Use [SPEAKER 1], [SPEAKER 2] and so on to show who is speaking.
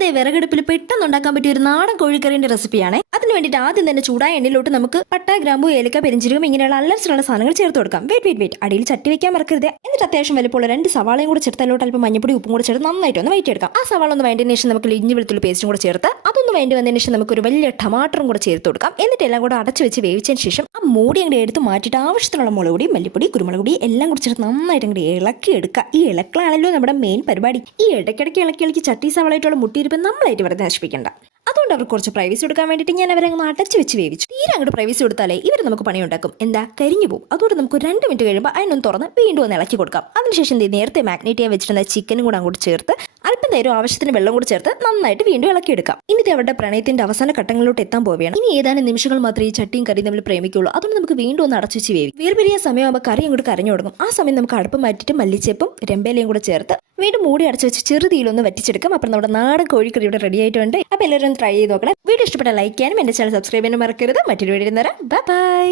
[SPEAKER 1] ഇന്നതേ വിറകടുപ്പിൽ പെട്ടെന്ന് ഉണ്ടാക്കാൻ പറ്റിയ ഒരു നാടൻ കോഴിക്കറിന്റെ റെസിപ്പിയാണ്. അതിന് ആദ്യം തന്നെ ചൂടായ എണ്ണയിലോട്ട് നമുക്ക് പട്ട ഗ്രാമ്പു ഏലക്ക പെരിഞ്ചീരകം ഇങ്ങനെയുള്ള അല്ലറച്ചിലുള്ള സാധനങ്ങൾ ചേർത്ത് കൊടുക്കാം. വെയിറ്റ് വെയിറ്റ് വെയിറ്റ് അടിയിൽ ചട്ടി വെക്കാൻ മറക്കരുത്. എന്നിട്ട് അത്യാവശ്യം വലിപ്പമുള്ള രണ്ട് സവാളയും കൂടെ ചേർത്തലോട്ട് അല്പം മഞ്ഞപ്പൊടി ഉപ്പും കൂടെ ചേർത്ത് നന്നായിട്ട് ഒന്ന് വെയിറ്റ് എടുക്കാം ആ സവാള ഒന്ന് വേണ്ടതിന് ശേഷം നമുക്ക് ഇഞ്ചി വെളുത്തുള്ളി പേസ്റ്റും കൂടെ ചേർത്ത് അതൊന്ന് വേണ്ടി വന്നതിന് ശേഷം നമുക്ക് ഒരു വലിയ ടമാറ്ററും കൂടെ ചേർത്ത് കൊടുക്കാം. എന്നിട്ട് എല്ലാം കൂടെ അടച്ചു വെച്ച് വേവിച്ചതിന് ശേഷം മൂടി അങ്ങോട്ട് എടുത്ത് മാറ്റിയിട്ട് ആവശ്യത്തിനുള്ള മുളക് പൊടി മല്ലിപ്പൊടി കുരുമുളക് പൊടി എല്ലാം കുടിച്ചിട്ട് നന്നായിട്ട് അങ്ങോട്ട് ഇളക്കി എടുക്കുക. ഈ ഇളക്കളാണല്ലോ നമ്മുടെ മെയിൻ പരിപാടി. ഈ ഇടയ്ക്കിടയ്ക്ക് ഇളക്കി ഇളക്കി ചട്ടി സവളായിട്ടുള്ള മുട്ടിയിരിപ്പ് നമ്മളായിട്ട് വെറുതെ നശിപ്പിക്കേണ്ട. അതുകൊണ്ട് അവർക്ക് കുറച്ച് പ്രൈവസി കൊടുക്കാൻ വേണ്ടിയിട്ട് ഞാൻ അവരെ അടച്ചു വെച്ച് വേവിച്ചു. തീരെ അങ്ങോട്ട് പ്രൈവസി കൊടുത്താലേ ഇവർ നമുക്ക് പണിയുണ്ടാക്കും. എന്താ? കരിഞ്ഞു പോകും അതുകൊണ്ട് നമുക്ക് രണ്ട് മിനിറ്റ് കഴിയുമ്പോൾ അതിനൊന്ന് തുറന്ന് വീണ്ടും ഒന്ന് ഇളക്കി കൊടുക്കാം. അതിനുശേഷം നേരത്തെ മാഗ്നേറ്റ് ചെയ്യാൻ വെച്ചിരുന്ന ചിക്കനും കൂടെ അങ്ങോട്ട് ചേർത്ത് അല്പം നേരം ആവശ്യത്തിന് വെള്ളം കൂടി ചേർത്ത് നന്നായിട്ട് വീണ്ടും ഇളക്കിയെടുക്കാം. ഇനി അവരുടെ പ്രണയത്തിന്റെ അവസാന ഘട്ടങ്ങളിലോട്ട് എത്താൻ പോവുകയാണ്. ഇനി ഏതാനും നിമിഷങ്ങൾ മാത്രമേ ഈ ചട്ടിയും കറിയും തമ്മിൽ പ്രേമിക്കുള്ളൂ. അതുകൊണ്ട് നമുക്ക് വീണ്ടും ഒന്ന് അടച്ചു വെച്ച് വേവി വേർപിരിയ സമയമാകുമ്പോൾ കറി അങ്ങോട്ട് കരഞ്ഞു തുടങ്ങും. ആ സമയം നമുക്ക് അടുപ്പ് മാറ്റിയിട്ട് മല്ലിച്ചേപ്പും രമ്പേലയും കൂടെ ചേർത്ത് വീണ്ടും മൂടി അടച്ചു വെച്ച് ചെറുതീലൊന്ന് വറ്റിച്ചെടുക്കാം. അപ്പം നമ്മുടെ നാടൻ കോഴിക്കറി ഇവിടെ റെഡി ആയിട്ടുണ്ട്. അപ്പോൾ എല്ലാവരും ട്രൈ ചെയ്ത് നോക്കണം. വീഡിയോ ഇഷ്ടപ്പെട്ട ലൈക്ക് ചെയ്യാനും എന്റെ ചാനൽ സബ്സ്ക്രൈബ് ചെയ്യാനും മറക്കരുത്. മറ്റൊരു വീഡിയോ തരാം ബൈ